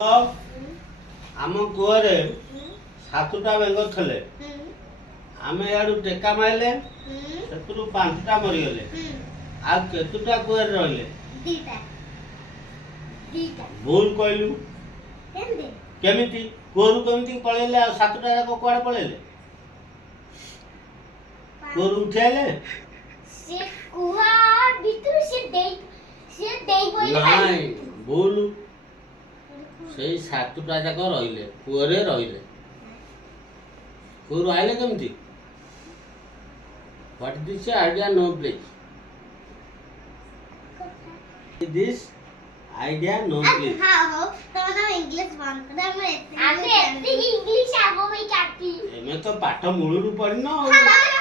आम कूअरे सातुटा बेंग थले आमे याडू टेका मारले सेतुरु पांचटा मरिगले आ केतुटा कूअरे रहले दीटा दीटा भूल कहलु केंदे केमिति कूअरु केमिति पळेले आ सातुटा जाक कोआडे पळेले कूअरु उठेले से कुहा भितर से देई बोले नाही भूल सेई सातुटा जाक रहिले कूअरे रहिले कूअरु आइले केमिति what is this idea no please this idea no please हां हो तो इंग्लिश बनता मैं एते इंग्लिश आगो में काटी एमे तो पाठ मूलरू पढ़ी न हां